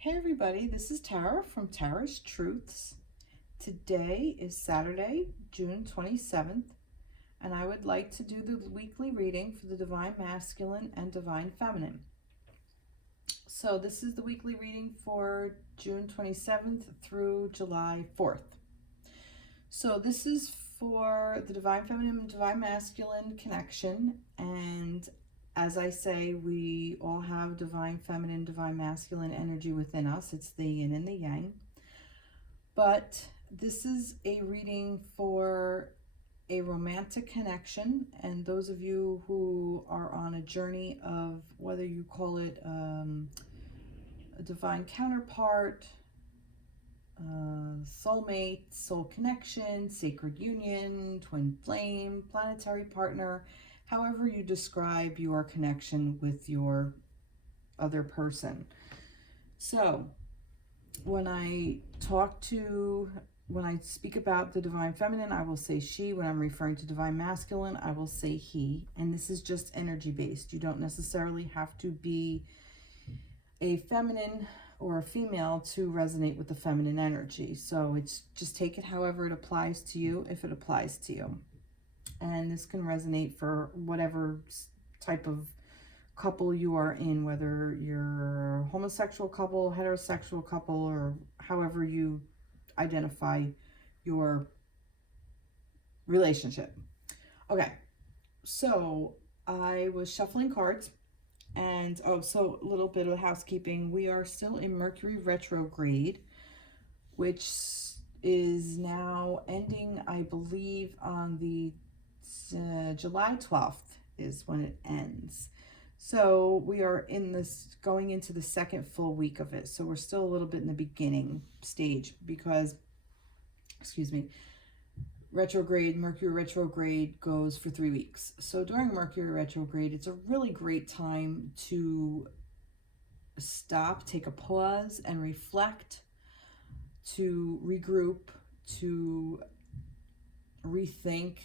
Hey everybody, this is Tara from Tara's Truths. Today is Saturday, June 27th, and I would like to do the weekly reading for the Divine Masculine and Divine Feminine. So this is the weekly reading for June 27th through July 4th. So this is for the Divine Feminine and Divine Masculine connection, and as I say, we all have divine feminine, divine masculine energy within us. It's the yin and the yang. But this is a reading for a romantic connection. And those of you who are on a journey of whether you call it a divine counterpart, soulmate, soul connection, sacred union, twin flame, planetary partner, however you describe your connection with your other person. So when I speak about the divine feminine, I will say she. When I'm referring to divine masculine, I will say he. And this is just energy based. You don't necessarily have to be a feminine or a female to resonate with the feminine energy. So it's just take it however it applies to you, if it applies to you. And this can resonate for whatever type of couple you are in, whether you're a homosexual couple, heterosexual couple, or however you identify your relationship. Okay, so I was shuffling cards, and so a little bit of housekeeping. We are still in Mercury retrograde, which is now ending, I believe, on the July 12th is when it ends. So we are going into the second full week of it. So we're still a little bit in the beginning stage because, Mercury retrograde goes for 3 weeks. So during Mercury retrograde, it's a really great time to stop, take a pause and reflect, to regroup, to rethink,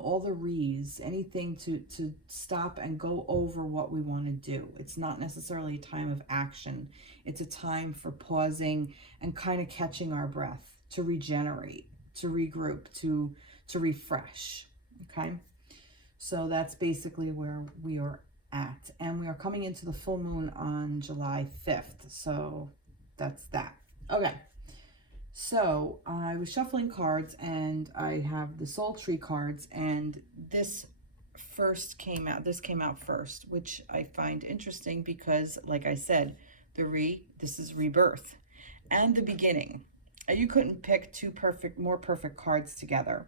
all the re's, anything to stop and go over what we want to do. It's not necessarily a time of action. It's a time for pausing and kind of catching our breath, to regenerate, to regroup, to refresh. Okay, so that's basically where we are at, and we are coming into the full moon on July 5th. So that's that. Okay. So I was shuffling cards, and I have the soul tree cards, and this came out first, which I find interesting because, like I said, this is rebirth and the beginning. You couldn't pick more perfect cards together.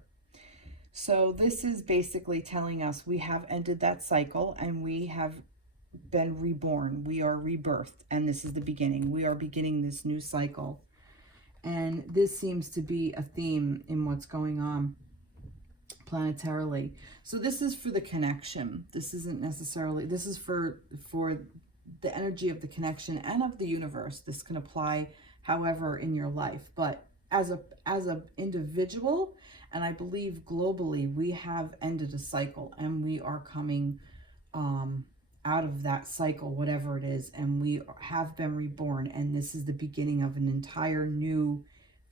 So this is basically telling us we have ended that cycle and we have been reborn. We are rebirthed, and this is the beginning. We are beginning this new cycle. And this seems to be a theme in what's going on planetarily. So this is for the connection. This isn't necessarily, this is for the energy of the connection and of the universe. This can apply however in your life. But as a individual, and I believe globally, we have ended a cycle and we are coming out of that cycle, whatever it is, and we have been reborn, and this is the beginning of an entire new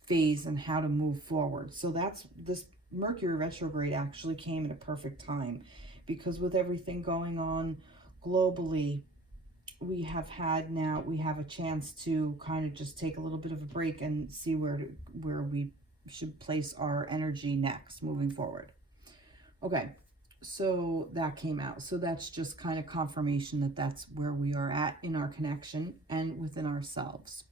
phase and how to move forward. So this Mercury retrograde actually came at a perfect time, because with everything going on globally, we have a chance to kind of just take a little bit of a break and see where we should place our energy next, moving forward. Okay. So that came out. So that's just kind of confirmation that that's where we are at in our connection and within ourselves.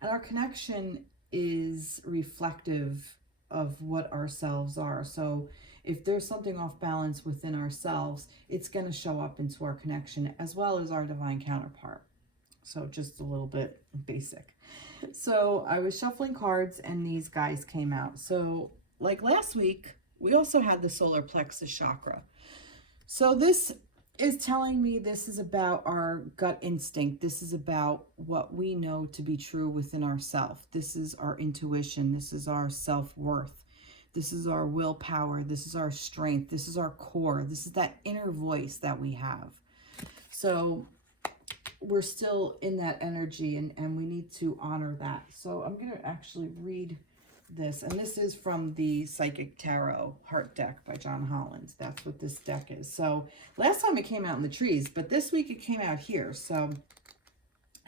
And our connection is reflective of what ourselves are. So if there's something off balance within ourselves, it's going to show up into our connection as well as our divine counterpart. So just a little bit basic. So I was shuffling cards and these guys came out. So like last week, we also had the solar plexus chakra. So this is telling me this is about our gut instinct. This is about what we know to be true within ourselves. This is our intuition. This is our self-worth. This is our willpower. This is our strength. This is our core. This is that inner voice that we have. So we're still in that energy, and we need to honor that. So I'm going to actually read this, and this is from the Psychic Tarot Heart Deck by John Holland. That's what this deck is. So last time it came out in the trees, but this week it came out here, so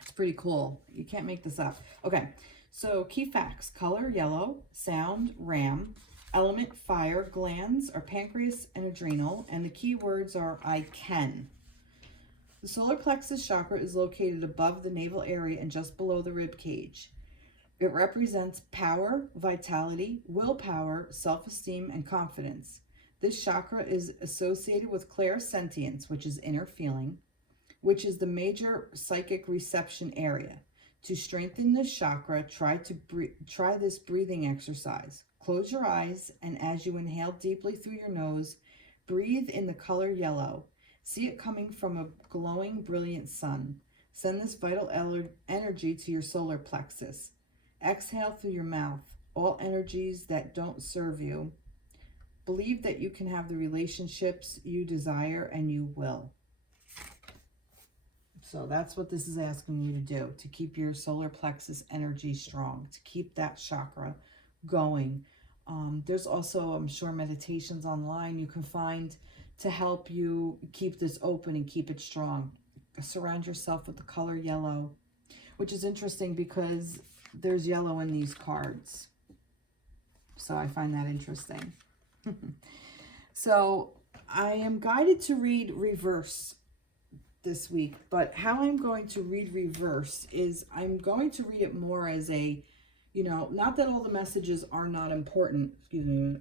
it's pretty cool. You can't make this up. Okay, so key facts: color yellow, sound ram, element fire, glands are pancreas and adrenal, and the key words are I can. The solar plexus chakra is located above the navel area and just below the rib cage. It represents power, vitality, willpower, self-esteem, and confidence. This chakra is associated with clairsentience, which is inner feeling, which is the major psychic reception area. To strengthen this chakra, try this breathing exercise. Close your eyes, and as you inhale deeply through your nose, breathe in the color yellow. See it coming from a glowing, brilliant sun. Send this vital energy to your solar plexus. Exhale through your mouth all energies that don't serve you. Believe that you can have the relationships you desire, and you will. So that's what this is asking you to do, to keep your solar plexus energy strong, to keep that chakra going. There's also, I'm sure, meditations online you can find to help you keep this open and keep it strong. Surround yourself with the color yellow, which is interesting because there's yellow in these cards. So I find that interesting. So I am guided to read reverse this week, but how I'm going to read reverse is I'm going to read it more as a, you know, not that all the messages are not important. Excuse me.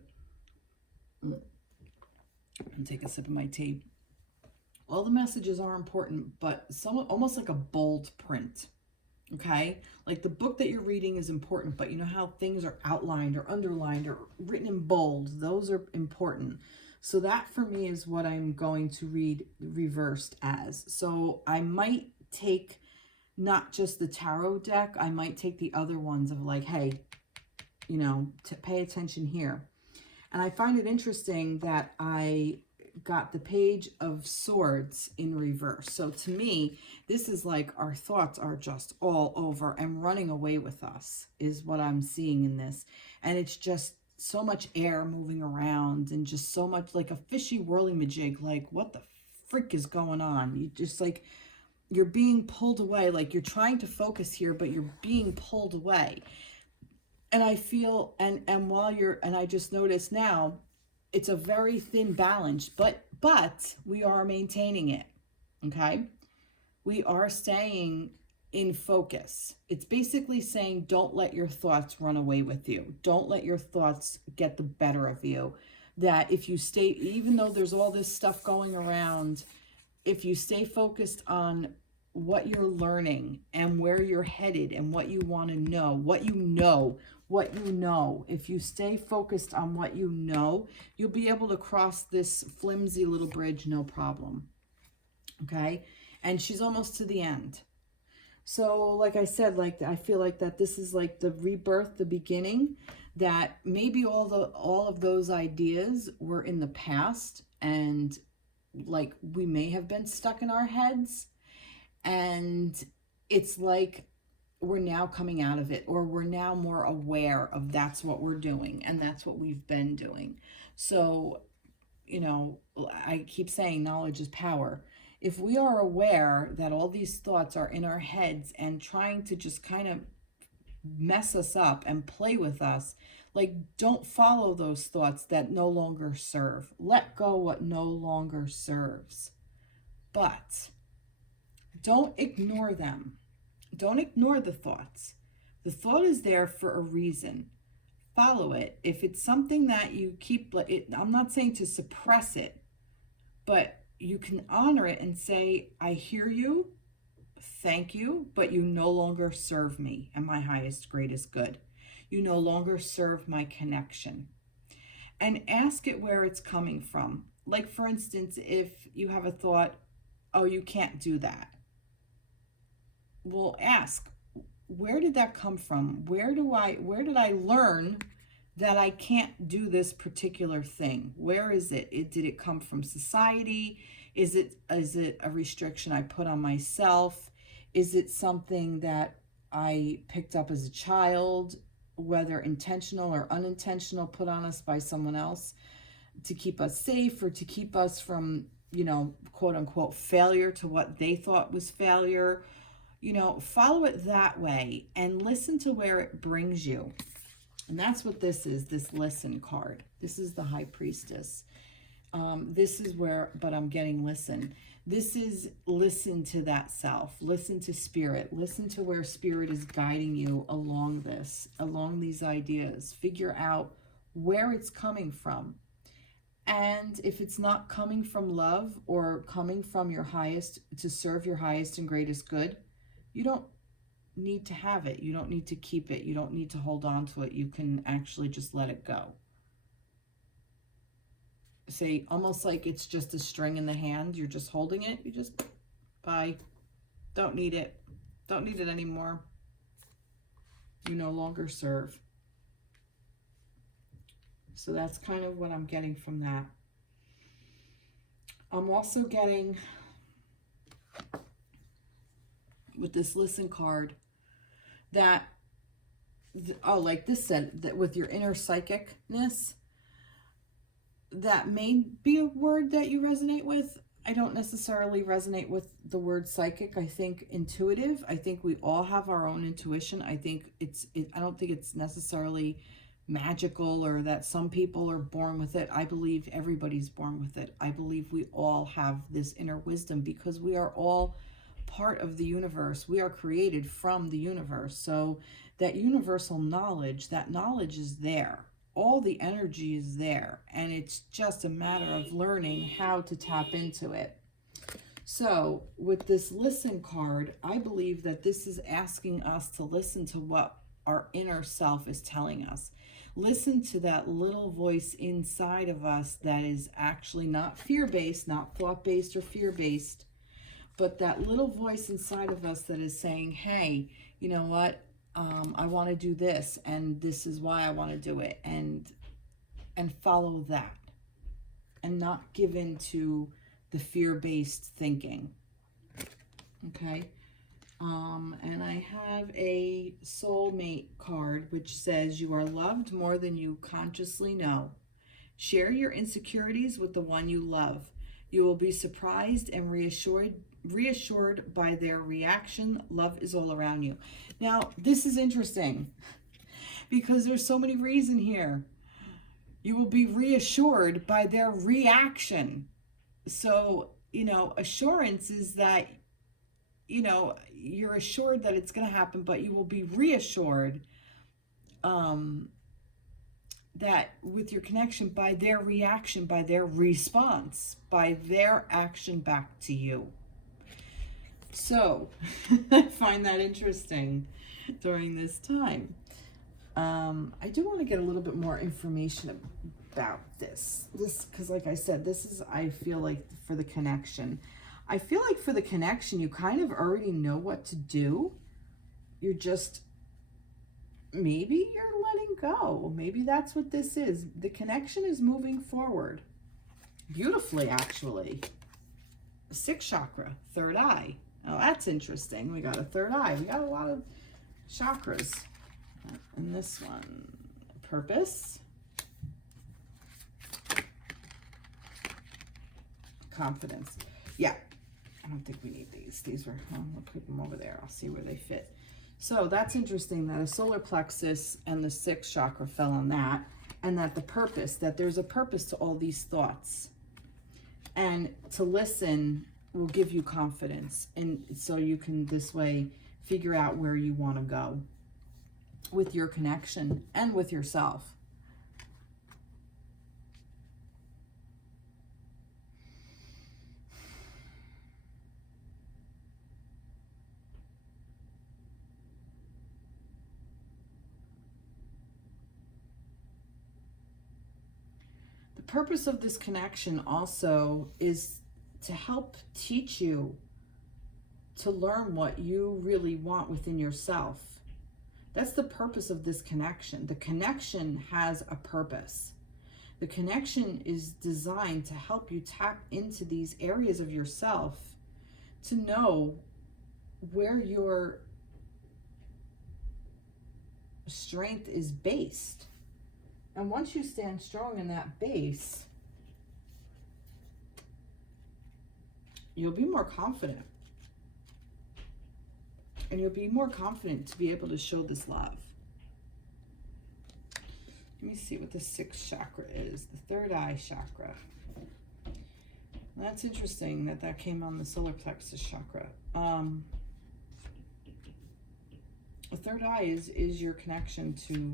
And take a sip of my tea. All the messages are important, but almost like a bold print. Okay? Like the book that you're reading is important, but you know how things are outlined or underlined or written in bold? Those are important. So that for me is what I'm going to read reversed as. So I might take not just the tarot deck, I might take the other ones of like, hey, you know, to pay attention here. And I find it interesting that I got the Page of Swords in reverse. So to me, this is like our thoughts are just all over and running away with us is what I'm seeing in this. And it's just so much air moving around and just so much like a fishy whirly-majig. Like, what the frick is going on? You just like, you're being pulled away. Like you're trying to focus here, but you're being pulled away. And I feel, and while you're, and I just noticed now, it's a very thin balance, but we are maintaining it, okay? We are staying in focus. It's basically saying, don't let your thoughts run away with you. Don't let your thoughts get the better of you. That if you stay, even though there's all this stuff going around, if you stay focused on what you're learning and where you're headed and what you want to know, what you know, if you stay focused on what you know, you'll be able to cross this flimsy little bridge, no problem. Okay? And she's almost to the end. So like I said, like I feel like that this is like the rebirth, the beginning, that maybe all of those ideas were in the past and like we may have been stuck in our heads, and it's like we're now coming out of it, or we're now more aware of that's what we're doing and that's what we've been doing. So, you know, I keep saying knowledge is power. If we are aware that all these thoughts are in our heads and trying to just kind of mess us up and play with us, like don't follow those thoughts that no longer serve. Let go what no longer serves. But don't ignore them. Don't ignore the thoughts. The thought is there for a reason. Follow it. If it's something that you keep, I'm not saying to suppress it, but you can honor it and say, I hear you, thank you, but you no longer serve me and my highest, greatest good. You no longer serve my connection. And ask it where it's coming from. Like, for instance, if you have a thought, oh, you can't do that. Well, ask, where did that come from? Where did I learn that I can't do this particular thing? Where is it? Did it come from society? Is it a restriction I put on myself? Is it something that I picked up as a child, whether intentional or unintentional, put on us by someone else to keep us safe or to keep us from, you know, quote unquote failure to what they thought was failure? You know, follow it that way and listen to where it brings you. And that's what this is, this listen card. This is the High Priestess. This is where, but I'm getting listen. This is listen to that self, listen to spirit, listen to where spirit is guiding you along this, along these ideas. Figure out where it's coming from. And if it's not coming from love or coming from your highest, to serve your highest and greatest good, you don't need to have it. You don't need to keep it. You don't need to hold on to it. You can actually just let it go. Say, almost like it's just a string in the hand. You're just holding it. You just, bye. Don't need it. Don't need it anymore. You no longer serve. So that's kind of what I'm getting from that. I'm also getting, with this listen card, that, oh, like this said, that with your inner psychicness, that may be a word that you resonate with. I don't necessarily resonate with the word psychic. I think intuitive. I think we all have our own intuition. I think I don't think it's necessarily magical or that some people are born with it. I believe everybody's born with it. I believe we all have this inner wisdom because we are all part of the universe. We are created from the universe. So that universal knowledge, that knowledge is there. All the energy is there, and it's just a matter of learning how to tap into it. So with this listen card, I believe that this is asking us to listen to what our inner self is telling us. Listen to that little voice inside of us that is actually not fear-based, not thought-based or fear-based, but that little voice inside of us that is saying, hey, you know what? I want to do this, and this is why I want to do it, and follow that, and not give in to the fear-based thinking. Okay, and I have a soulmate card which says you are loved more than you consciously know. Share your insecurities with the one you love. You will be surprised and reassured by their reaction. Love is all around you. Now, this is interesting because there's so many reasons here. You will be reassured by their reaction. So, you know, assurance is that, you know, you're assured that it's going to happen, but you will be reassured that with your connection by their reaction, by their response, by their action back to you. So I find that interesting during this time. I do want to get a little bit more information about this because like I said, this is, I feel like for the connection, I feel like for the connection, you kind of already know what to do. You're just, maybe you're letting go. Maybe that's what this is. The connection is moving forward beautifully, actually. Sixth chakra, third eye. Oh, that's interesting. We got a third eye. We got a lot of chakras. And this one, purpose, confidence. Yeah, I don't think we need these. These were, well, we'll put them over there. I'll see where they fit. So that's interesting that a solar plexus and the sixth chakra fell on that, and that the purpose, that there's a purpose to all these thoughts. And to listen will give you confidence. And so you can this way figure out where you want to go with your connection and with yourself. The purpose of this connection also is to help teach you to learn what you really want within yourself. That's the purpose of this connection. The connection has a purpose. The connection is designed to help you tap into these areas of yourself to know where your strength is based. And once you stand strong in that base, you'll be more confident. And you'll be more confident to be able to show this love. Let me see what the sixth chakra is. The third eye chakra. That's interesting that that came on the solar plexus chakra. The third eye is your connection to,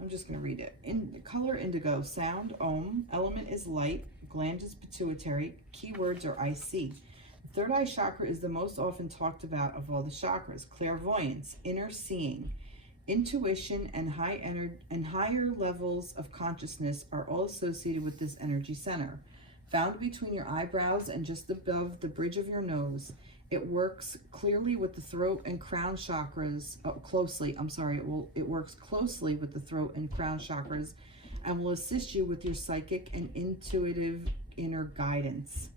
I'm just going to read it. In color indigo, sound Om, element is light, gland is pituitary, keywords are I see. The third eye chakra is the most often talked about of all the chakras. Clairvoyance, inner seeing, intuition, and higher levels of consciousness are all associated with this energy center. Found between your eyebrows and just above the bridge of your nose, it works clearly with the throat and crown chakras, it works closely with the throat and crown chakras and will assist you with your psychic and intuitive inner guidance.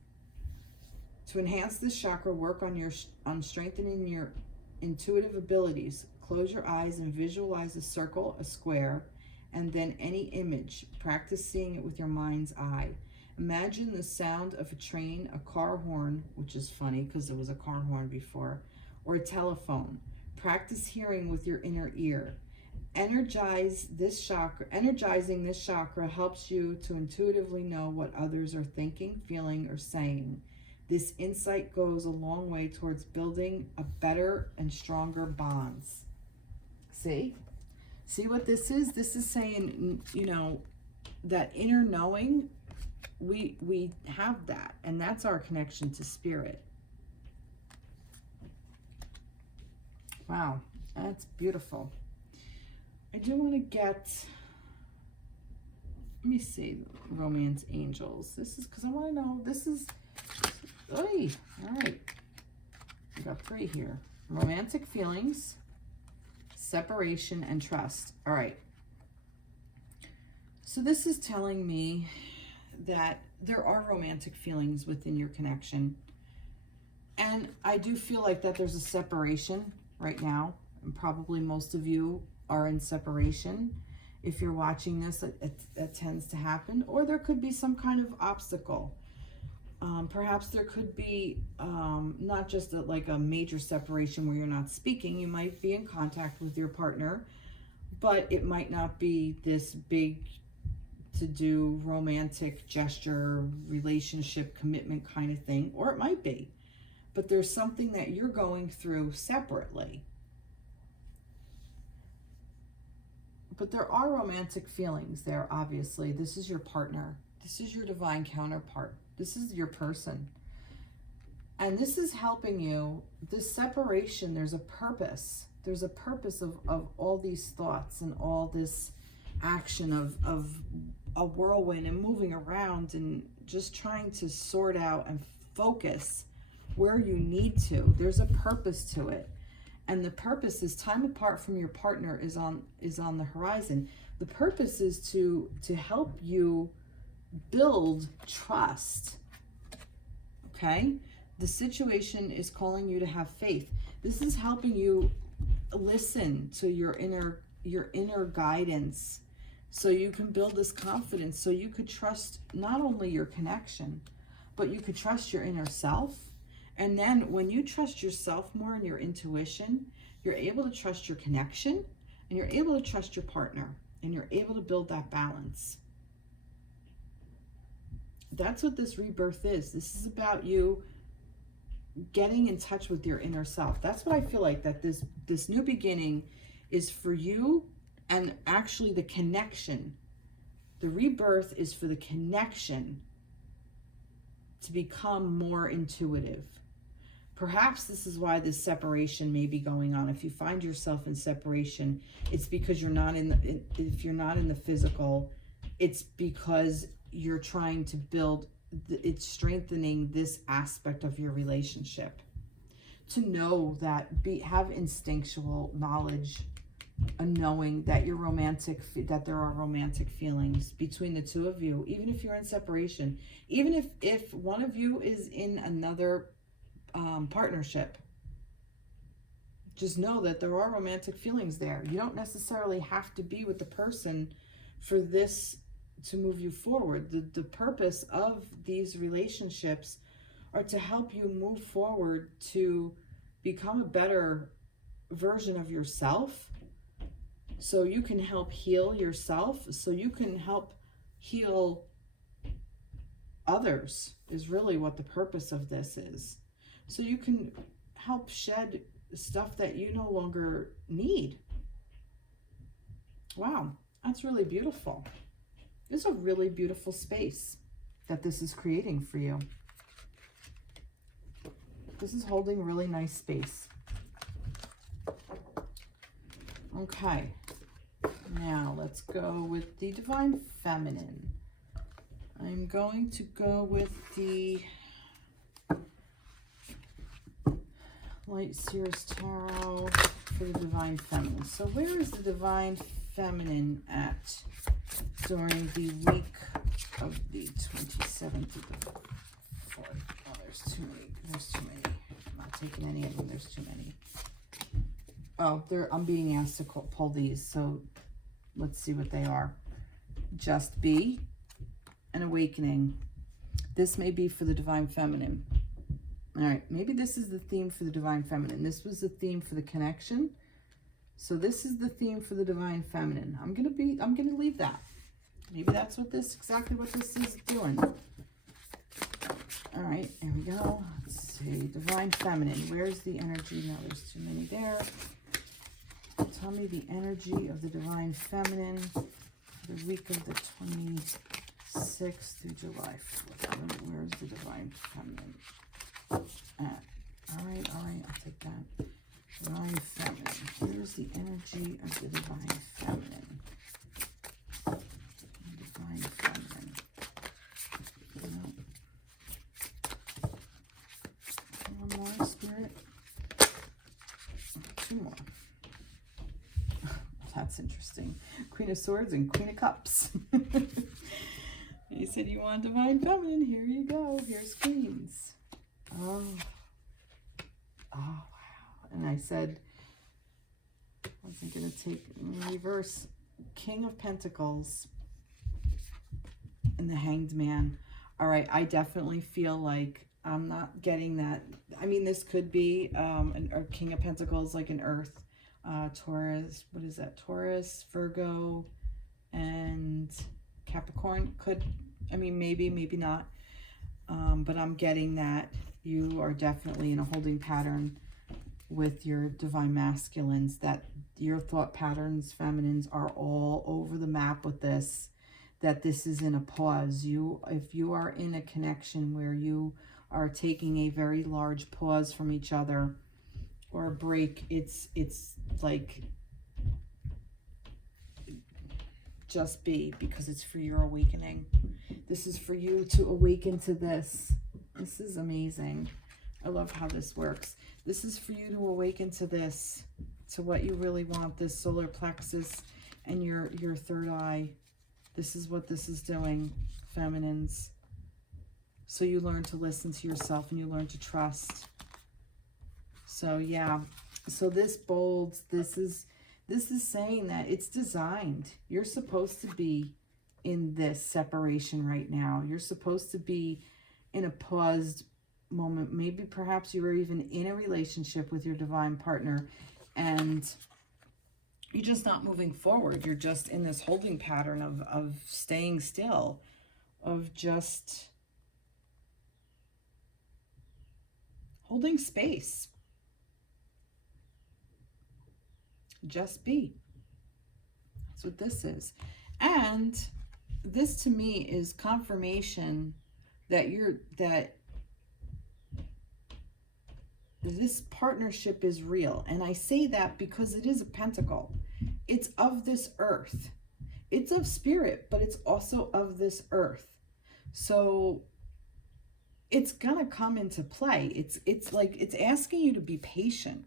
To enhance this chakra, work on strengthening your intuitive abilities. Close your eyes and visualize a circle, a square, and then any image. Practice seeing it with your mind's eye. Imagine the sound of a train, a car horn, which is funny because there was a car horn before, or a telephone. Practice hearing with your inner ear. Energizing this chakra helps you to intuitively know what others are thinking, feeling, or saying. This insight goes a long way towards building a better and stronger bonds. See? See what this is? This is saying, you know, that inner knowing, we have that, and that's our connection to spirit. Wow, that's beautiful. I do want to get, let me see, romance angels. This is because I want to know, this is, oy, all right. We got 3 here. Romantic feelings, separation, and trust. All right. So this is telling me that there are romantic feelings within your connection. And I do feel like that there's a separation right now. And probably most of you are in separation. If you're watching this, it tends to happen. Or there could be some kind of obstacle. Perhaps there could be not just like a major separation where you're not speaking. You might be in contact with your partner, but it might not be this big to do romantic gesture, relationship, commitment kind of thing, or it might be. But there's something that you're going through separately. But there are romantic feelings there, obviously. This is your partner. This is your divine counterpart. This is your person. And this is helping you. This separation, there's a purpose. There's a purpose of all these thoughts and all this action of a whirlwind and moving around and just trying to sort out and focus where you need to. There's a purpose to it. And the purpose is time apart from your partner is on the horizon. The purpose is to help you build trust. Okay? The situation is calling you to have faith. This is helping you listen to your inner guidance, so you can build this confidence, so you could trust not only your connection, but you could trust your inner self. And then when you trust yourself more and your intuition, you're able to trust your connection, and you're able to trust your partner, and you're able to build that balance. That's what this rebirth is. This is about you getting in touch with your inner self. That's what I feel like, that this new beginning is for you. And actually the connection, the rebirth is for the connection to become more intuitive. Perhaps this is why this separation may be going on. If you find yourself in separation, it's because you're not if you're not in the physical, it's because you're trying to build, it's strengthening this aspect of your relationship. To know that, have instinctual knowledge, a knowing that you're romantic, that there are romantic feelings between the two of you, even if you're in separation, even if one of you is in another partnership, just know that there are romantic feelings there. You don't necessarily have to be with the person for this to move you forward. The purpose of these relationships are to help you move forward, to become a better version of yourself, so you can help heal yourself, so you can help heal others, is really what the purpose of this is. So you can help shed stuff that you no longer need. Wow, that's really beautiful. It's a really beautiful space that this is creating for you. This is holding really nice space. Okay, now let's go with the Divine Feminine. I'm going to go with the Light Seers Tarot for the Divine Feminine. So where is the Divine Feminine at during the week of the 27th of the 4th? Oh, there's too many. There's too many. I'm not taking any of them. There's too many. Oh, I'm being asked to pull these, so let's see what they are. Just be an awakening. This may be for the Divine Feminine. All right, maybe this is the theme for the Divine Feminine. This was the theme for the connection. So this is the theme for the Divine Feminine. I'm gonna leave that. Maybe that's what exactly what this is doing. All right, here we go. Let's see, Divine Feminine. Where's the energy? No, there's too many there. Tell me the energy of the Divine Feminine for the week of the 26th through July 4th. Where's the Divine Feminine? All right, I'll take that. Divine Feminine. Where's the energy of the Divine Feminine? Divine Feminine. One more, Spirit. Two more. That's interesting. Queen of Swords and Queen of Cups. You said you want Divine Feminine. Here you go. Here's Queens. Oh, wow. And I said, I wasn't going to take reverse. King of Pentacles and the Hanged Man. All right, I definitely feel like I'm not getting that. I mean, this could be a King of Pentacles, like an Earth. Taurus, what is that? Taurus, Virgo, and Capricorn. Could, I mean, maybe not. But I'm getting that you are definitely in a holding pattern with your Divine Masculines, that your thought patterns, feminines, are all over the map with this, that this is in a pause. If you are in a connection where you are taking a very large pause from each other, or a break, it's like, just be, because it's for your awakening. This is for you to awaken to this. This is amazing. I love how this works. This is for you to awaken to this, to what you really want, this solar plexus and your third eye. This is what this is doing, feminines. So you learn to listen to yourself and you learn to trust. So yeah, so this bolds, this is saying that it's designed. You're supposed to be in this separation right now. You're supposed to be in a paused moment. Maybe perhaps you were even in a relationship with your divine partner and you're just not moving forward. You're just in this holding pattern of staying still, of just holding space. Just be. That's what this is. And this to me is confirmation that this partnership is real. And I say that because it is a pentacle. It's of this earth. It's of spirit, but it's also of this earth. So it's gonna come into play. It's like, it's asking you to be patient.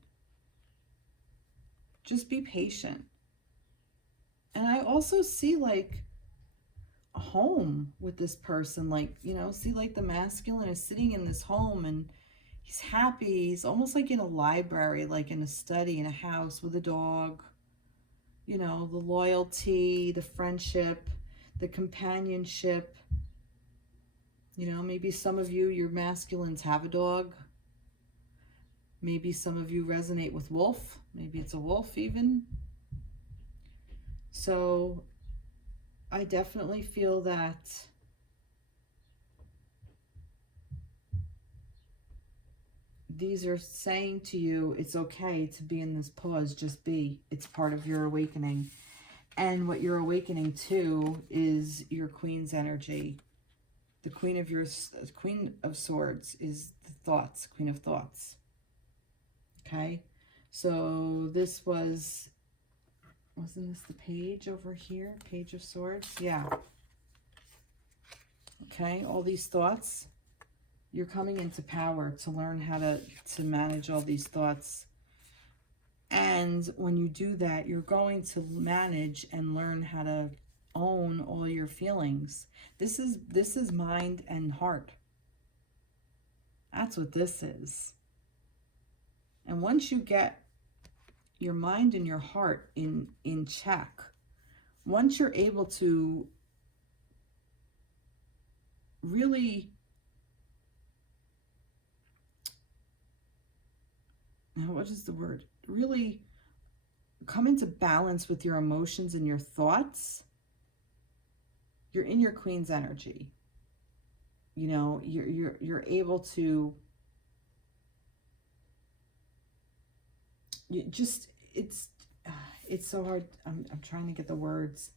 Just be patient. And I also see like a home with this person, like, you know, see like the masculine is sitting in this home and He's happy. He's almost like in a library, like in a study, in a house with a dog. You know, the loyalty, the friendship, the companionship. You know, maybe some of you, your masculines have a dog. Maybe some of you resonate with wolf. Maybe it's a wolf even. So I definitely feel that these are saying to you, it's okay to be in this pause. Just be. It's part of your awakening. And what you're awakening to is your Queen's energy. The Queen of Swords is the thoughts, Queen of Thoughts. Okay? So this wasn't this the page over here? Page of Swords? Yeah. Okay, all these thoughts. You're coming into power to learn how to manage all these thoughts. And when you do that, you're going to manage and learn how to own all your feelings. This is mind and heart. That's what this is. And once you get your mind and your heart in check, once you're able to really, now what is the word? Really come into balance with your emotions and your thoughts, you're in your Queen's energy. You know, you're able to it's so hard. I'm trying to get the words.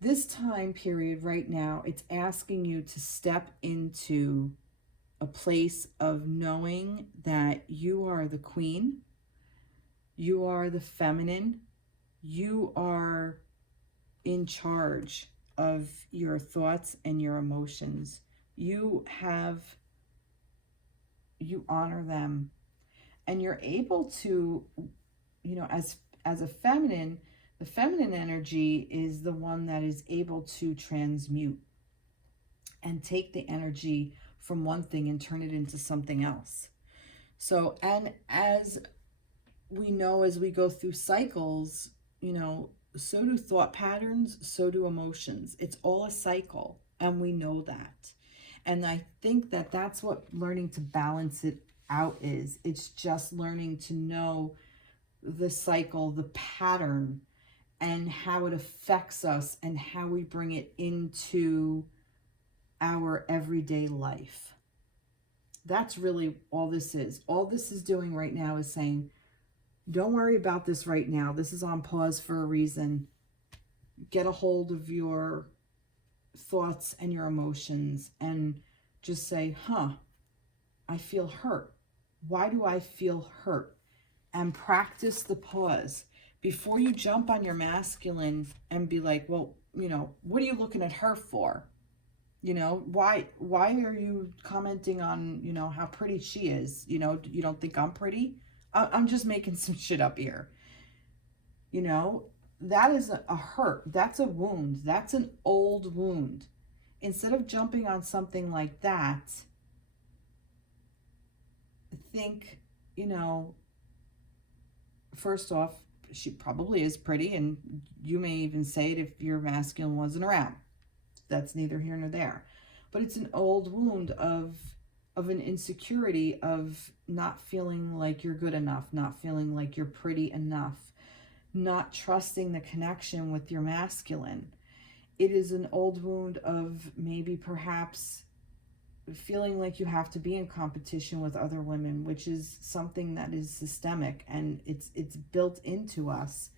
This time period right now, it's asking you to step into a place of knowing that you are the queen, you are the feminine, you are in charge of your thoughts and your emotions. You honor them, and you're able to, you know, as a feminine, the feminine energy is the one that is able to transmute and take the energy from one thing and turn it into something else. So, and as we know, as we go through cycles, you know, so do thought patterns, so do emotions. It's all a cycle, and we know that. And I think that that's what learning to balance it out is. It's just learning to know the cycle, the pattern, and how it affects us and how we bring it into our everyday life. That's really all this is. All this is doing right now is saying, don't worry about this right now. This is on pause for a reason. Get a hold of your thoughts and your emotions and just say, I feel hurt. Why do I feel hurt? And practice the pause. Before you jump on your masculine and be like, well, you know, what are you looking at her for? You know, why are you commenting on, you know, how pretty she is? You know, you don't think I'm pretty? I'm just making some shit up here. You know, that is a hurt. That's a wound. That's an old wound. Instead of jumping on something like that, think, you know, first off, she probably is pretty, and you may even say it if your masculine wasn't around. That's neither here nor there. But it's an old wound of an insecurity of not feeling like you're good enough, not feeling like you're pretty enough, not trusting the connection with your masculine. It is an old wound of maybe perhaps feeling like you have to be in competition with other women, which is something that is systemic, and it's built into us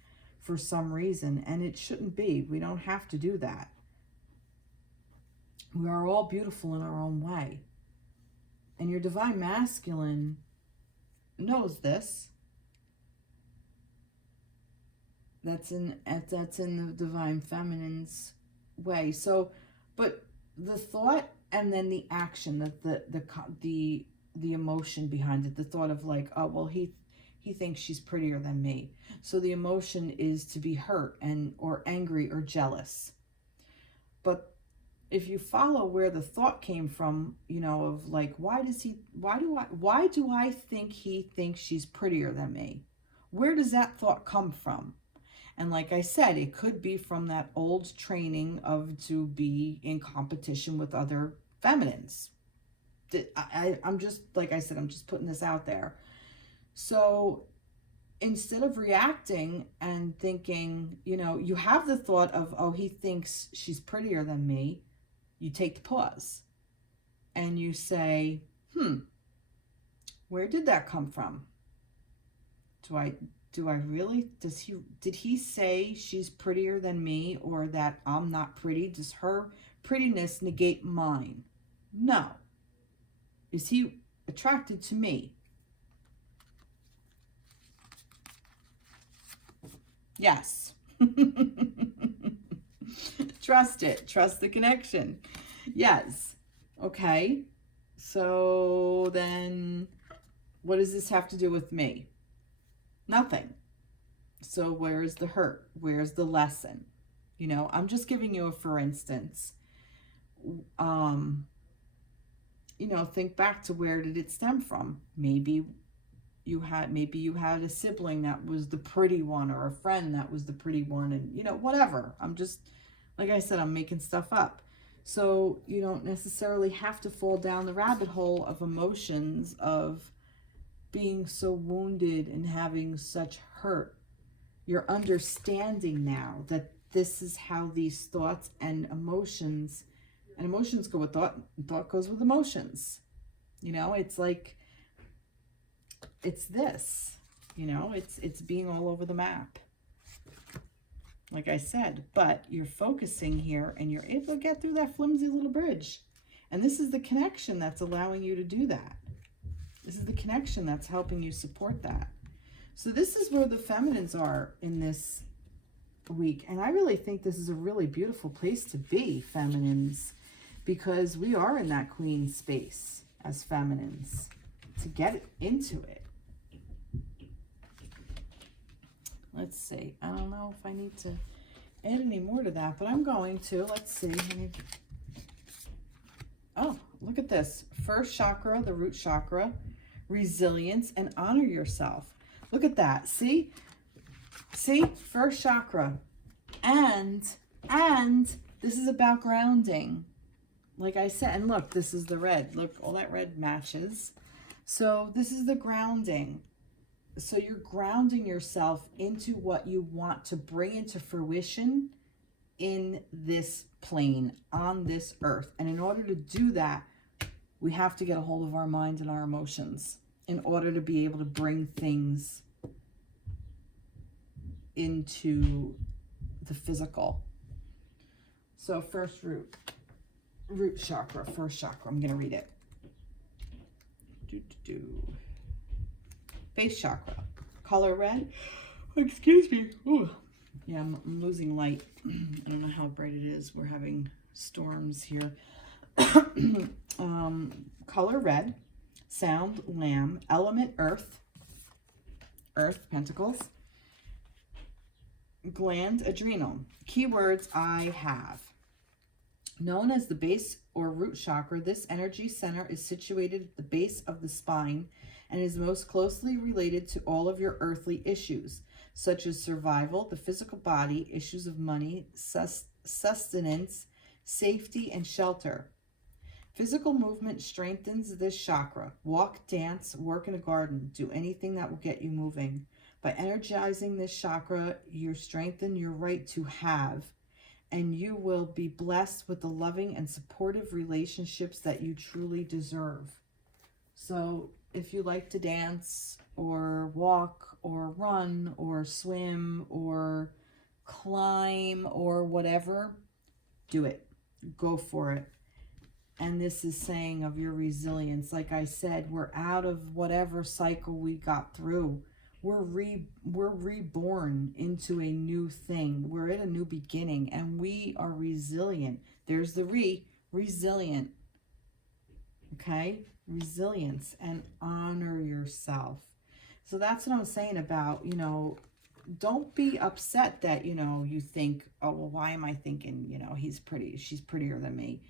for some reason, and it shouldn't be. We don't have to do that. We are all beautiful in our own way. And your divine masculine knows this. That's in the divine feminine's way. So, but the thought and then the action, the emotion behind it, the thought of like, oh well, he thinks she's prettier than me. So the emotion is to be hurt or angry or jealous. But if you follow where the thought came from, you know, of like, why do I think he thinks she's prettier than me? Where does that thought come from? And like I said, it could be from that old training of to be in competition with other feminines. I'm just, like I said, I'm just putting this out there. So instead of reacting and thinking, you know, you have the thought of, oh, he thinks she's prettier than me. You take the pause and you say, where did that come from? Do I really, did he say she's prettier than me, or that I'm not pretty? Does her prettiness negate mine? No. Is he attracted to me? Yes. Trust it. Trust the connection. Yes. Okay. So then what does this have to do with me? Nothing. So where's the hurt? Where's the lesson? You know, I'm just giving you a for instance. You know, think back to where did it stem from? Maybe you had a sibling that was the pretty one, or a friend that was the pretty one, and you know, whatever. I'm just, like I said, I'm making stuff up. So you don't necessarily have to fall down the rabbit hole of emotions of being so wounded and having such hurt. You're understanding now that this is how these thoughts and emotions go with thought, and thought goes with emotions. You know, it's like, it's this, you know, it's being all over the map. Like I said, but you're focusing here and you're able to get through that flimsy little bridge. And this is the connection that's allowing you to do that. This is the connection that's helping you support that. So this is where the feminines are in this week. And I really think this is a really beautiful place to be, feminines, because we are in that queen space as feminines to get into it. Let's see. I don't know if I need to add any more to that, but I'm going to. Let's see. Oh, look at this. First chakra, the root chakra, resilience, and honor yourself. Look at that. See? See? First chakra. And this is about grounding. Like I said, and look, this is the red. Look, all that red matches. So this is the grounding. So you're grounding yourself into what you want to bring into fruition in this plane, on this earth. And in order to do that, we have to get a hold of our mind and our emotions in order to be able to bring things into the physical. So first root chakra, first chakra, I'm going to read it. Base chakra, color red. Excuse me. Ooh. Yeah, I'm losing light. I don't know how bright it is. We're having storms here. Color red, sound lamb, element earth, pentacles, gland adrenal. Keywords I have. Known as the base or root chakra, this energy center is situated at the base of the spine and is most closely related to all of your earthly issues, such as survival, the physical body, issues of money, sustenance, safety, and shelter. Physical movement strengthens this chakra. Walk, dance, work in a garden, do anything that will get you moving. By energizing this chakra, you strengthen your right to have, and you will be blessed with the loving and supportive relationships that you truly deserve. So if you like to dance or walk or run or swim or climb or whatever, do it. Go for it. And this is saying of your resilience. Like I said, we're out of whatever cycle we got through. We're reborn into a new thing. We're at a new beginning, and we are resilient. There's the resilient. Okay? Resilience, and honor yourself. So that's what I'm saying about, you know, don't be upset that, you know, you think, oh, well, why am I thinking, you know, he's pretty, she's prettier than me.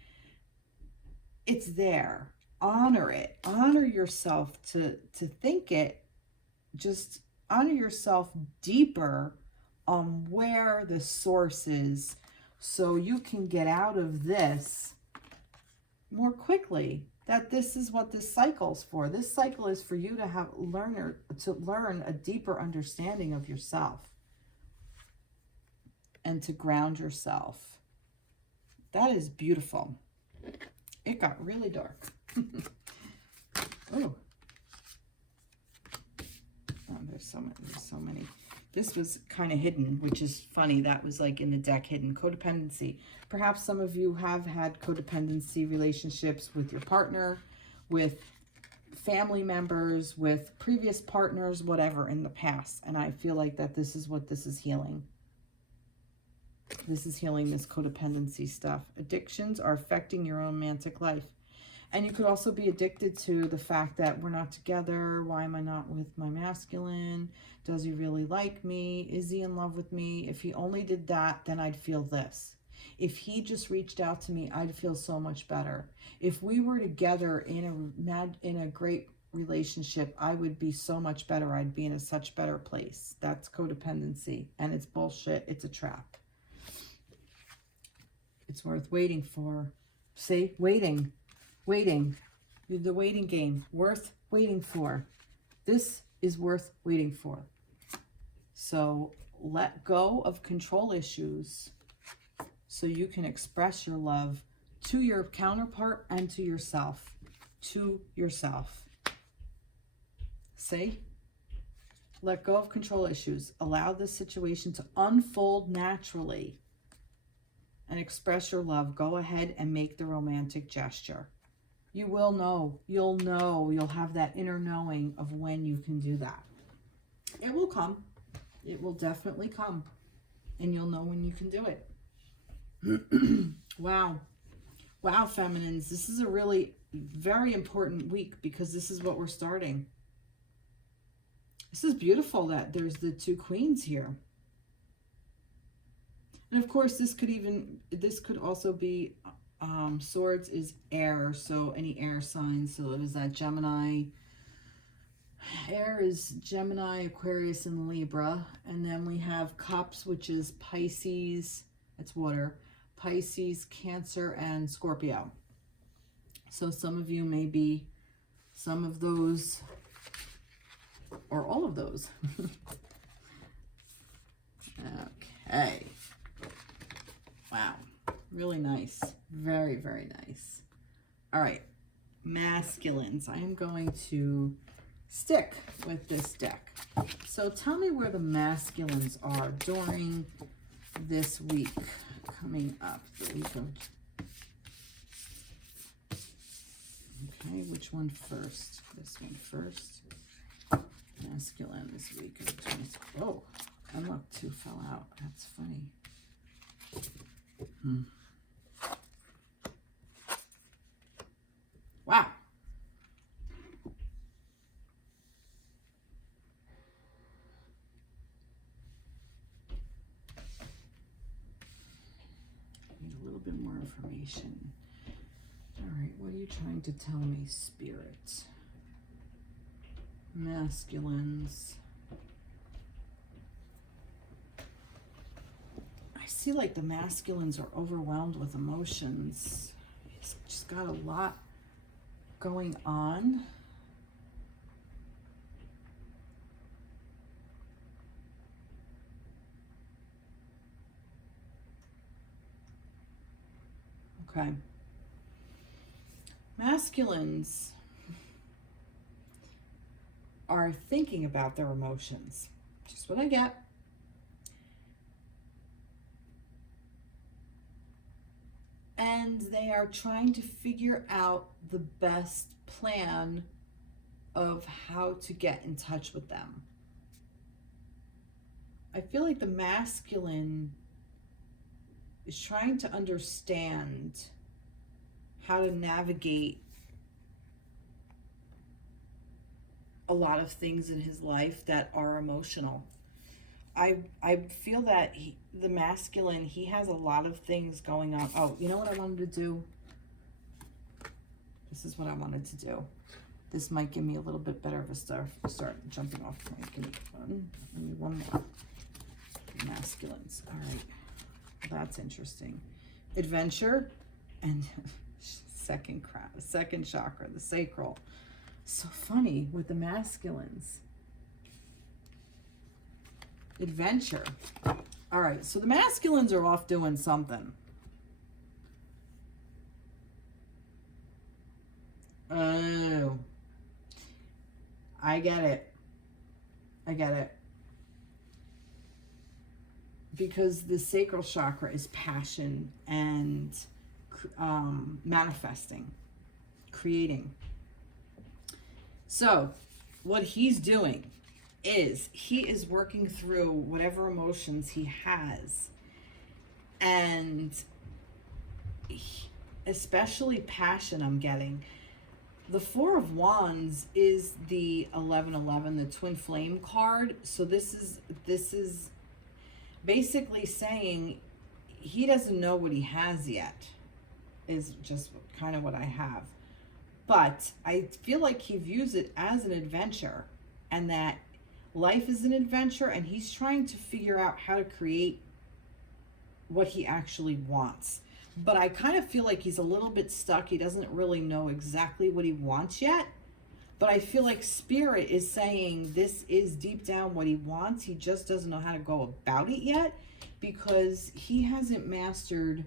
It's there. Honor it. Honor yourself to think it. Just honor yourself deeper on where the source is, so you can get out of this more quickly. That this is what this cycle's for. This cycle is for you to learn a deeper understanding of yourself and to ground yourself. That is beautiful. It got really dark. Oh, there's so many. This was kind of hidden, which is funny. That was like in the deck hidden. Codependency. Perhaps some of you have had codependency relationships with your partner, with family members, with previous partners, whatever in the past. And I feel like that this is what this is healing. This is healing this codependency stuff. Addictions are affecting your romantic life. And you could also be addicted to the fact that we're not together. Why am I not with my masculine? Does he really like me? Is he in love with me? If he only did that, then I'd feel this. If he just reached out to me, I'd feel so much better. If we were together in a great relationship, I would be so much better. I'd be in a such better place. That's codependency. And it's bullshit. It's a trap. It's worth waiting for. See? Waiting. Waiting. The waiting game. Worth waiting for. This is worth waiting for. So let go of control issues so you can express your love to your counterpart and to yourself. To yourself. See? Let go of control issues. Allow this situation to unfold naturally and express your love. Go ahead and make the romantic gesture. You will know. You'll know. You'll have that inner knowing of when you can do that. It will come. It will definitely come. And you'll know when you can do it. Wow. Wow, feminines. This is a really very important week because this is what we're starting. This is beautiful that there's the two queens here. And of course, this could also be swords is air, so any air signs. So it was that Gemini. Air is Gemini, Aquarius, and Libra. And then we have cups, which is Pisces. It's water. Pisces, Cancer, and Scorpio. So some of you may be some of those or all of those. Okay. Wow. Really nice. Very, very nice. All right. Masculines. I am going to stick with this deck. So tell me where the masculines are during this week coming up. The week of... Okay, which one first? This one first. Masculine this week of 20... Oh, and look, 2 fell out. That's funny. Wow. Need a little bit more information. All right, what are you trying to tell me, Spirit? Masculines. I see like the masculines are overwhelmed with emotions. He's just got a lot going on. Okay. Masculines are thinking about their emotions. Just what I get. And they are trying to figure out the best plan of how to get in touch with them. I feel like the masculine is trying to understand how to navigate a lot of things in his life that are emotional. I feel that the masculine, he has a lot of things going on. Oh, you know what I wanted to do? This is what I wanted to do. This might give me a little bit better of a start jumping off point. Give me one more. Masculines. All right. That's interesting. Adventure and second chakra, the sacral. So funny with the masculines. Adventure. All right, so the masculines are off doing something. Oh, I get it. I get it. Because the sacral chakra is passion and manifesting, creating. So what he's doing is he is working through whatever emotions he has, and especially passion. I'm getting the Four of Wands is the 1111, the twin flame card. So this is basically saying he doesn't know what he has yet, is just kind of what I have. But I feel like he views it as an adventure, and that life is an adventure, and he's trying to figure out how to create what he actually wants. But I kind of feel like he's a little bit stuck. He doesn't really know exactly what he wants yet. But I feel like Spirit is saying this is deep down what he wants. He just doesn't know how to go about it yet, because he hasn't mastered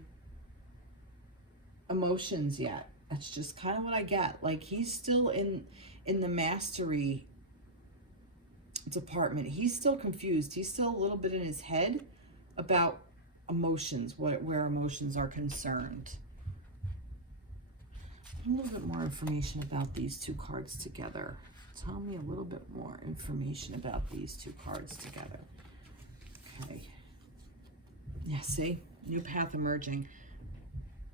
emotions yet. That's just kind of what I get. Like, he's still in the mastery department. He's still confused. He's still a little bit in his head about emotions, where emotions are concerned. A little bit more information about these two cards together. Tell me a little bit more information about these two cards together. Okay. Yeah, see? New path emerging.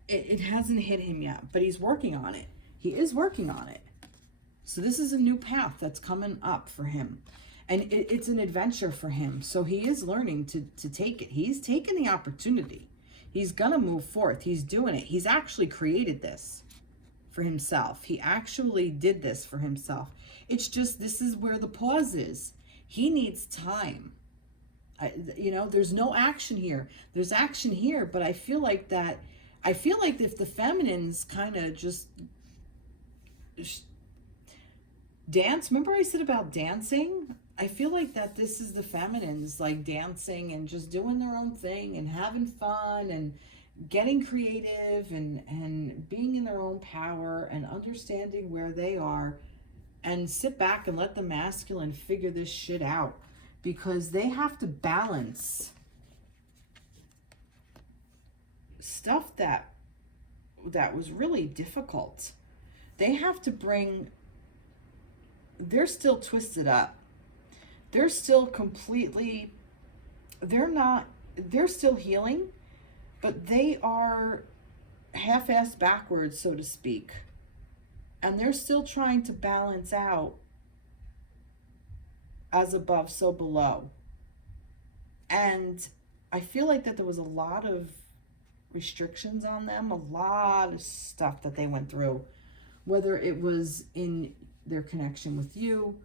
It hasn't hit him yet, but he's working on it. He is working on it. So this is a new path that's coming up for him. And it's an adventure for him. So he is learning to take it. He's taking the opportunity. He's going to move forth. He's doing it. He's actually created this for himself. He actually did this for himself. It's just, this is where the pause is. He needs time. There's no action here. There's action here, but I feel like if the feminines kind of just dance, remember I said about dancing? I feel like that this is the feminines, like dancing and just doing their own thing and having fun and getting creative and being in their own power and understanding where they are, and sit back and let the masculine figure this shit out, because they have to balance stuff that was really difficult. They have to they're still twisted up. They're still they're still healing, but they are half-assed backwards, so to speak. And they're still trying to balance out as above, so below. And I feel like that there was a lot of restrictions on them, a lot of stuff that they went through, whether it was in their connection with you,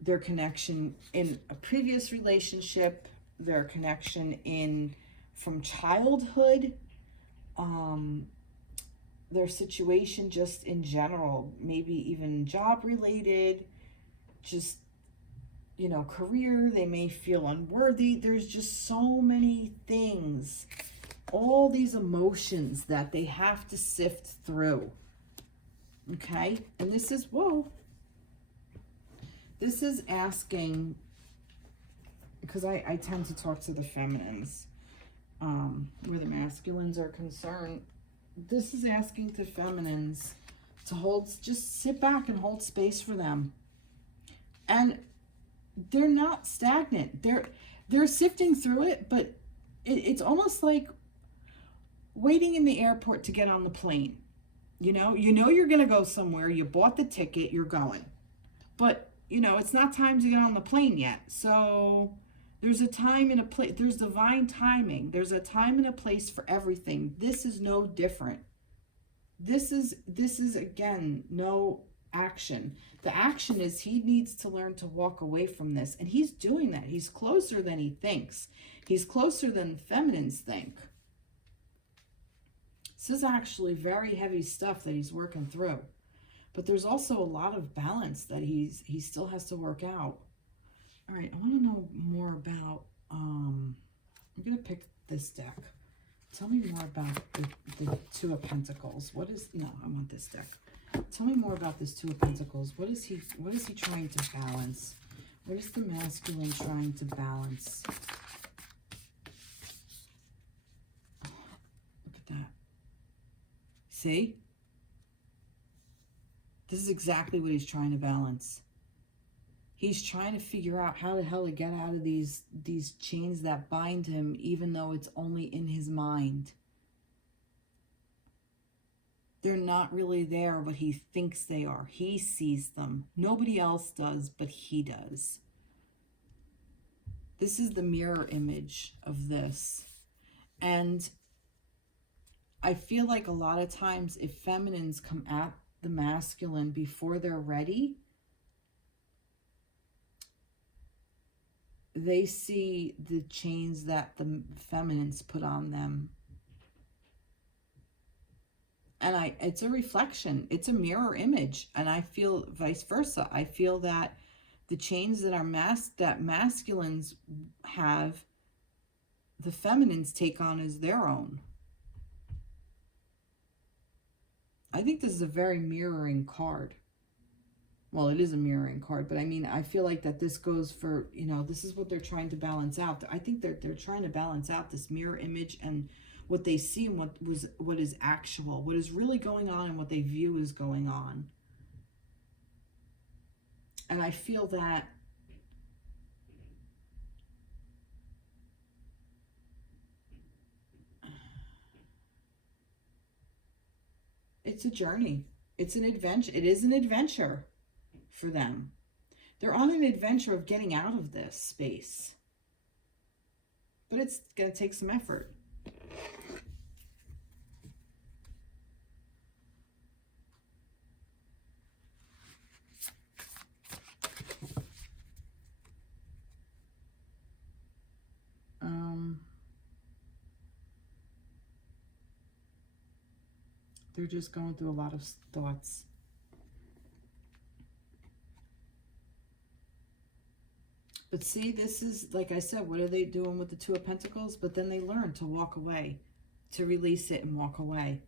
their connection in a previous relationship, their connection from childhood, their situation just in general, maybe even job related, just, career, they may feel unworthy. There's just so many things, all these emotions that they have to sift through. Okay, and this is, this is asking, because I tend to talk to the feminines, where the masculines are concerned. This is asking the feminines to just sit back and hold space for them. And they're not stagnant. They're sifting through it, but it's almost like waiting in the airport to get on the plane. You know you're going to go somewhere. You bought the ticket, you're going. But, it's not time to get on the plane yet. So There's a time and a place. There's divine timing. There's a time and a place for everything. This is no different. This is again, no action. The action is he needs to learn to walk away from this. And he's doing that. He's closer than he thinks. He's closer than feminines think. This is actually very heavy stuff that he's working through. But there's also a lot of balance that he still has to work out. All right, I want to know more about, I'm going to pick this deck. Tell me more about the Two of Pentacles. What is, no, I want this deck. Tell me more about this Two of Pentacles. What is he trying to balance? What is the masculine trying to balance? Look at that. See? This is exactly what he's trying to balance. He's trying to figure out how the hell to get out of these chains that bind him, even though it's only in his mind. They're not really there, but he thinks they are. He sees them. Nobody else does, but he does. This is the mirror image of this. And I feel like a lot of times if feminines come at the masculine before they're ready, they see the chains that the feminines put on them. And it's a reflection. It's a mirror image. And I feel vice versa. I feel that the chains that masculines have, the feminines take on as their own. I think this is a very mirroring card. Well, it is a mirroring card, but I mean, I feel like that this goes for, you know, this is what they're trying to balance out. I think they're trying to balance out this mirror image and what they see and what is actual, what is really going on and what they view is going on. And I feel that it's a journey. It's an adventure. It is an adventure for them. They're on an adventure of getting out of this space. But it's going to take some effort. They're just going through a lot of thoughts. But see, this is, like I said, what are they doing with the Two of Pentacles? But then they learn to walk away, to release it and walk away.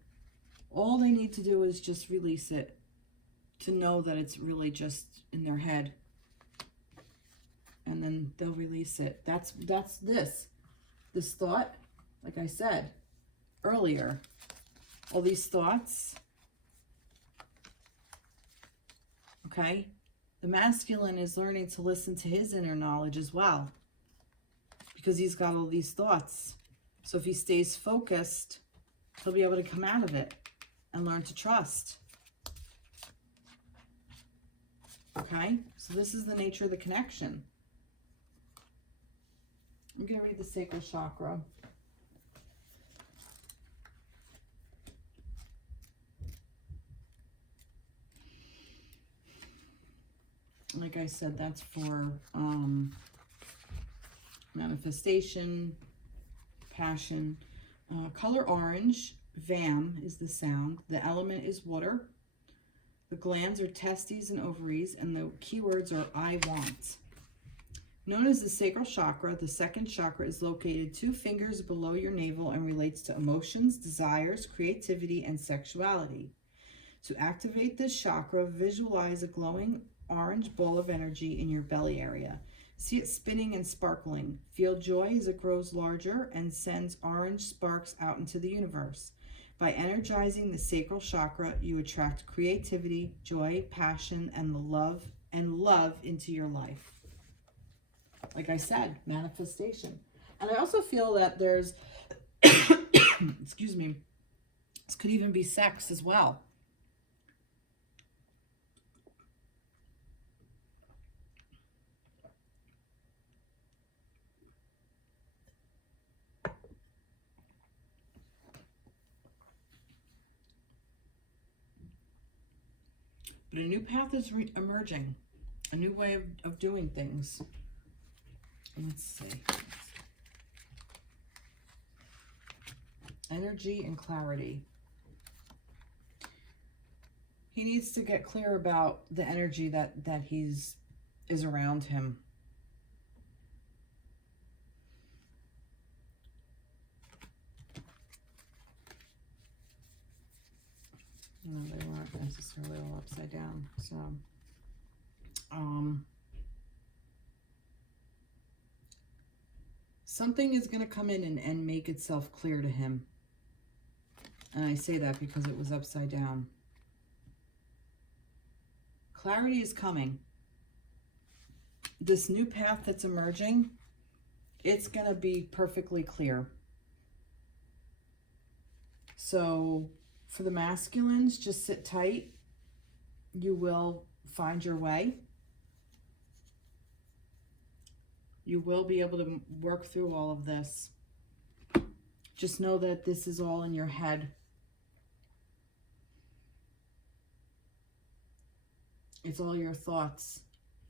All they need to do is just release it, to know that it's really just in their head. And then they'll release it. That's this thought, like I said earlier, all these thoughts, okay? The masculine is learning to listen to his inner knowledge as well, because he's got all these thoughts. So if he stays focused, he'll be able to come out of it and learn to trust. Okay? So this is the nature of the connection. I'm going to read the sacral chakra. Like I said, that's for manifestation, passion. Color orange, vam is the sound. The element is water. The glands are testes and ovaries, and the keywords are I want. Known as the sacral chakra, the second chakra is located 2 fingers below your navel and relates to emotions, desires, creativity, and sexuality. To activate this chakra, visualize a glowing orange ball of energy in your belly area. See it spinning and sparkling. Feel joy as it grows larger and sends orange sparks out into the universe. By energizing the sacral chakra, you attract creativity, joy, passion, and love into your life. Like I said, manifestation. And I also feel that there's, excuse me, this could even be sex as well. But a new path is emerging. A new way of doing things. Let's see. Energy and clarity. He needs to get clear about the energy that is around him. No, they weren't necessarily all upside down. So, something is going to come in and make itself clear to him. And I say that because it was upside down. Clarity is coming. This new path that's emerging, it's going to be perfectly clear. So for the masculines, just sit tight. You will find your way. You will be able to work through all of this. Just know that this is all in your head. It's all your thoughts.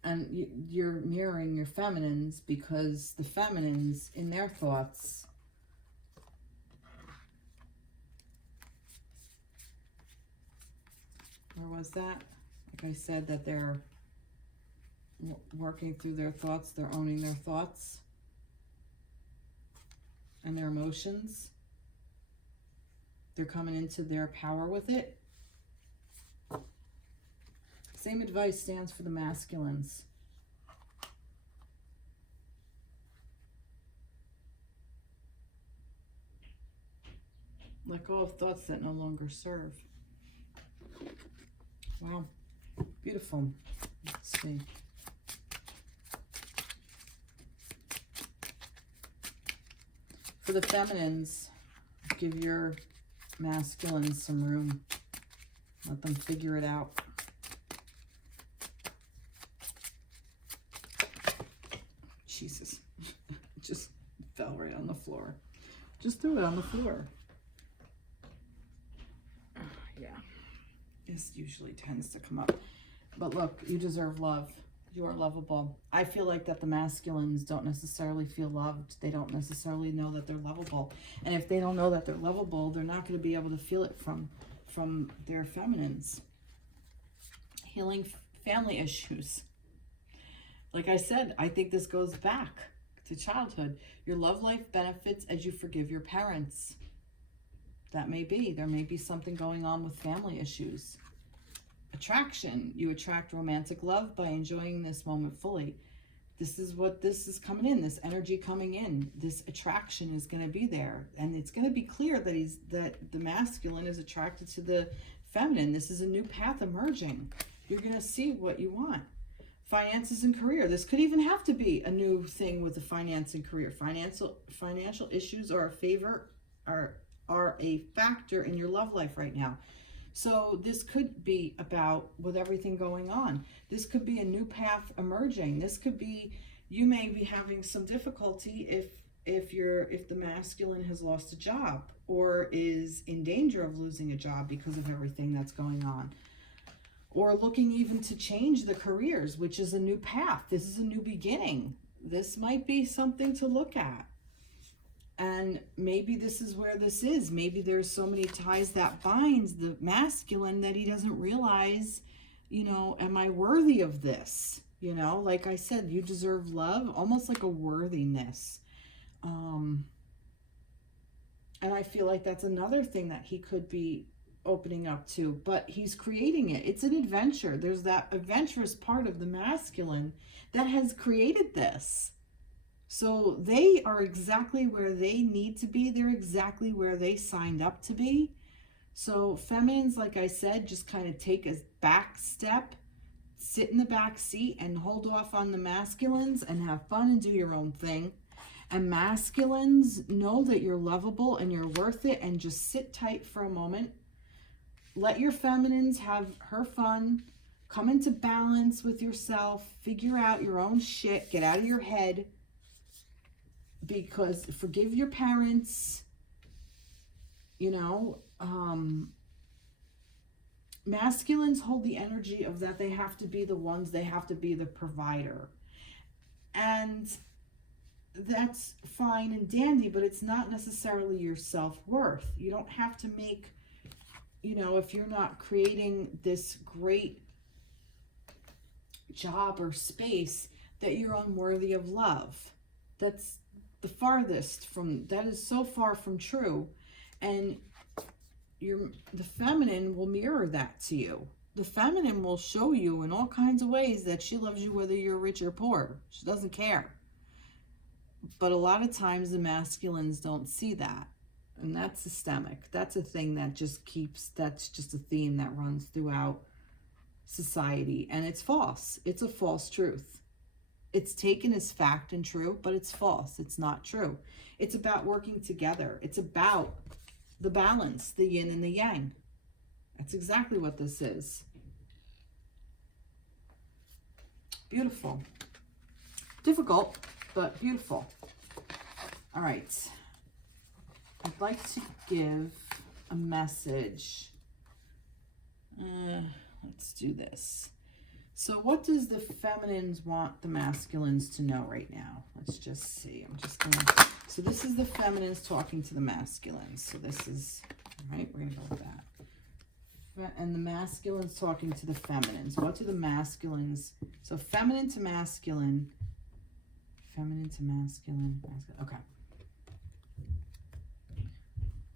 And you're mirroring your feminines, because the feminines in their thoughts where was that? Like I said, that they're working through their thoughts, they're owning their thoughts and their emotions. They're coming into their power with it. Same advice stands for the masculines. Let go of thoughts that no longer serve. Wow, beautiful. Let's see. For the feminines, give your masculines some room. Let them figure it out. Jesus, just fell right on the floor. Just threw it on the floor. Yeah, this usually tends to come up. But look, you deserve love. You are lovable. I feel like that the masculines don't necessarily feel loved. They don't necessarily know that they're lovable. And if they don't know that they're lovable, they're not going to be able to feel it from their feminines. Healing family issues. Like I said, I think this goes back to childhood. Your love life benefits as you forgive your parents. That may be. There may be something going on with family issues. Attraction. You attract romantic love by enjoying this moment fully. This is what this is coming in, this energy coming in. This attraction is going to be there. And it's going to be clear that the masculine is attracted to the feminine. This is a new path emerging. You're going to see what you want. Finances and career. This could even have to be a new thing with the finance and career. Financial issues are a factor in your love life right now. So this could be about, with everything going on, this could be a new path emerging. This could be, you may be having some difficulty if the masculine has lost a job or is in danger of losing a job because of everything that's going on. Or looking even to change the careers, which is a new path. This is a new beginning. This might be something to look at. And maybe this is where this is. Maybe there's so many ties that binds the masculine that he doesn't realize, am I worthy of this? Like I said, you deserve love, almost like a worthiness. And I feel like that's another thing that he could be opening up to, but he's creating it. It's an adventure. There's that adventurous part of the masculine that has created this. So they are exactly where they need to be. They're exactly where they signed up to be. So feminines, like I said, just kind of take a back step, sit in the back seat and hold off on the masculines and have fun and do your own thing. And masculines, know that you're lovable and you're worth it, and just sit tight for a moment. Let your feminines have her fun. Come into balance with yourself. Figure out your own shit. Get out of your head. Because forgive your parents. Masculines hold the energy of that they have to be the ones, they have to be the provider. And that's fine and dandy, but it's not necessarily your self-worth. You don't have to make, you know, if you're not creating this great job or space, that you're unworthy of love. That's the farthest from, that is so far from true. And the feminine will mirror that to you. The feminine will show you in all kinds of ways that she loves you whether you're rich or poor. She doesn't care. But a lot of times the masculines don't see that. And that's systemic. That's a thing that just keeps, that's just a theme that runs throughout society. And it's false. It's a false truth. It's taken as fact and true, but it's false. It's not true. It's about working together. It's about the balance, the yin and the yang. That's exactly what this is. Beautiful. Difficult, but beautiful. All right. I'd like to give a message. Let's do this. So what does the feminines want the masculines to know right now? Let's just see. I'm just going to... So this is the feminines talking to the masculines. So this is... All right, we're going to go with that. And the masculines talking to the feminines. What do the masculines... So feminine to masculine. Feminine to masculine. Okay.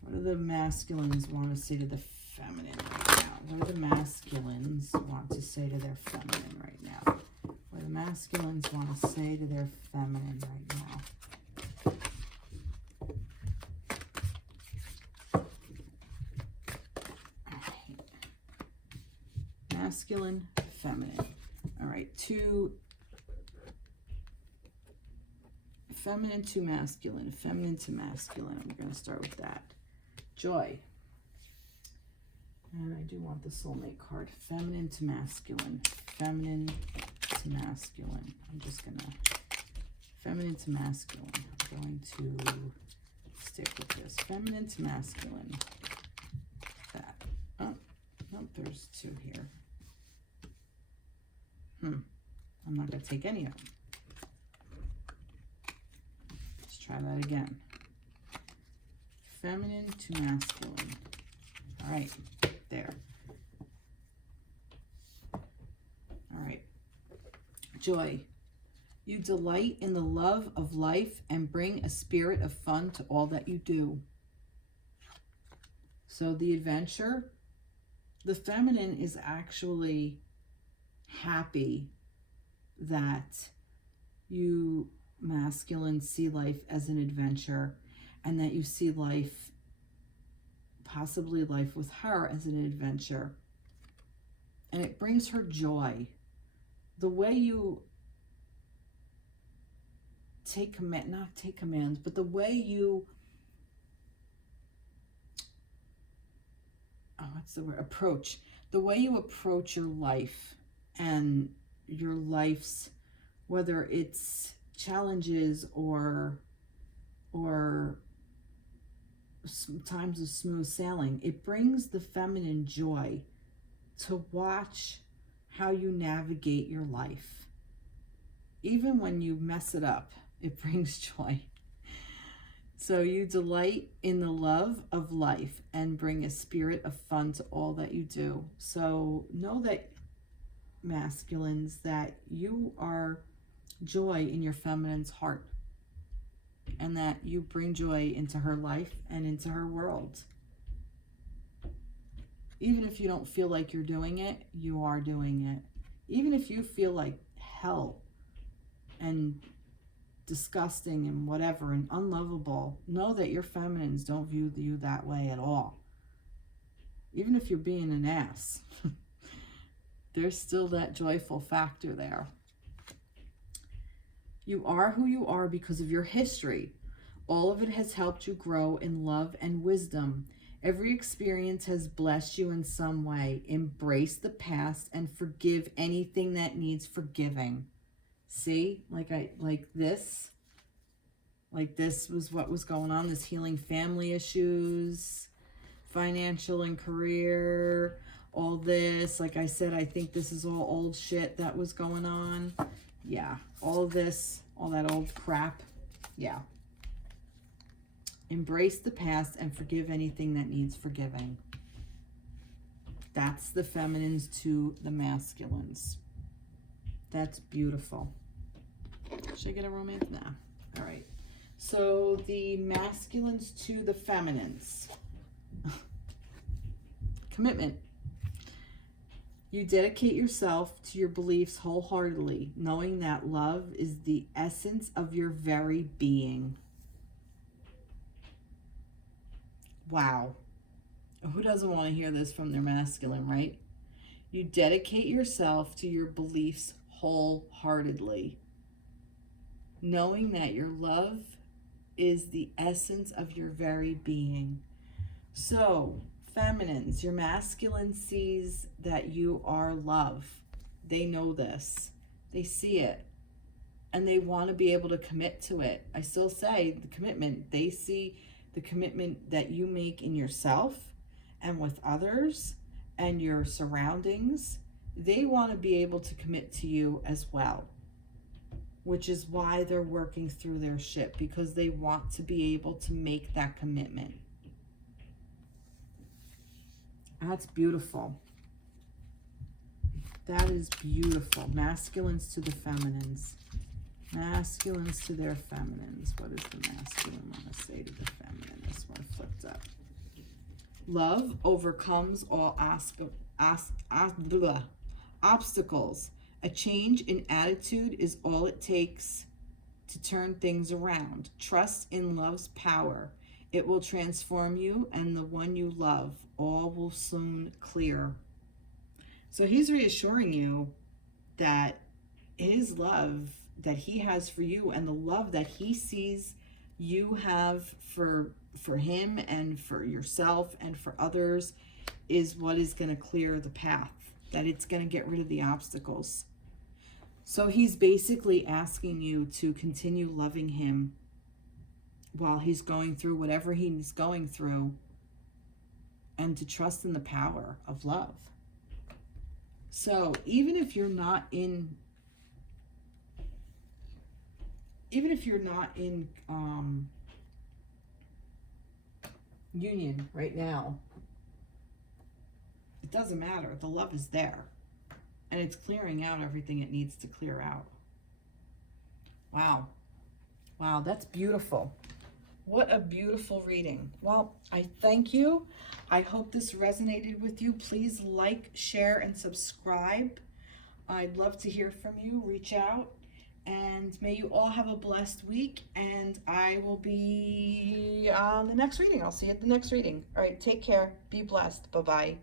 What do the masculines want to say to the feminine right now? What do the masculines want to say to their feminine right now? What do the masculines want to say to their feminine right now? All right. Masculine, feminine. All right, feminine to masculine, feminine to masculine. I'm going to start with that. Joy. And I do want the soulmate card. Feminine to masculine. Feminine to masculine. I'm just going to... Feminine to masculine. I'm going to stick with this. Feminine to masculine. That. Oh, nope, there's two here. I'm not going to take any of them. Let's try that again. Feminine to masculine. All right, there. All right. Joy. You delight in the love of life and bring a spirit of fun to all that you do. So the adventure, the feminine is actually happy that you masculine see life as an adventure, and that you see life, possibly life with her, as an adventure. And it brings her joy. The way you not take commands, but the way you, approach. The way you approach your life and your life's, whether it's challenges or times of smooth sailing, it brings the feminine joy to watch how you navigate your life. Even when you mess it up, it brings joy. So you delight in the love of life and bring a spirit of fun to all that you do. So know that, masculines, that you are joy in your feminine's heart, and that you bring joy into her life and into her world. Even if you don't feel like you're doing it, you are doing it. Even if you feel like hell and disgusting and whatever and unlovable, know that your feminines don't view you that way at all. Even if you're being an ass, there's still that joyful factor there. You are who you are because of your history. All of it has helped you grow in love and wisdom. Every experience has blessed you in some way. Embrace the past and forgive anything that needs forgiving. See, like this was what was going on, this healing family issues, financial and career, all this, like I said, I think this is all old shit that was going on. Yeah, all this, all that old crap. Yeah. Embrace the past and forgive anything that needs forgiving. That's the feminines to the masculines. That's beautiful. Should I get a romance? Nah. All right. So the masculines to the feminines. Commitment. You dedicate yourself to your beliefs wholeheartedly, knowing that love is the essence of your very being. Wow. Who doesn't want to hear this from their masculine, right? You dedicate yourself to your beliefs wholeheartedly, knowing that your love is the essence of your very being. So, feminines, your masculine sees that you are love. They know this. They see it. And they want to be able to commit to it. I still say the commitment. They see the commitment that you make in yourself and with others and your surroundings. They want to be able to commit to you as well, which is why they're working through their shit, because they want to be able to make that commitment. That's beautiful. That is beautiful. Masculines to the feminines. Masculines to their feminines. What does the masculine want to say to the feminine? This one flipped up. Love overcomes all obstacles. A change in attitude is all it takes to turn things around. Trust in love's power. It will transform you and the one you love. All will soon clear. So he's reassuring you that his love that he has for you and the love that he sees you have for him and for yourself and for others is what is going to clear the path, that it's going to get rid of the obstacles. So he's basically asking you to continue loving him while he's going through whatever he's going through, and to trust in the power of love. So even if you're not in union right now, it doesn't matter. The love is there, and it's clearing out everything it needs to clear out. Wow. Wow, that's beautiful. What a beautiful reading. Well, I thank you. I hope this resonated with you. Please like, share, and subscribe. I'd love to hear from you. Reach out. And may you all have a blessed week. And I will be on the next reading. I'll see you at the next reading. All right, take care. Be blessed. Bye-bye.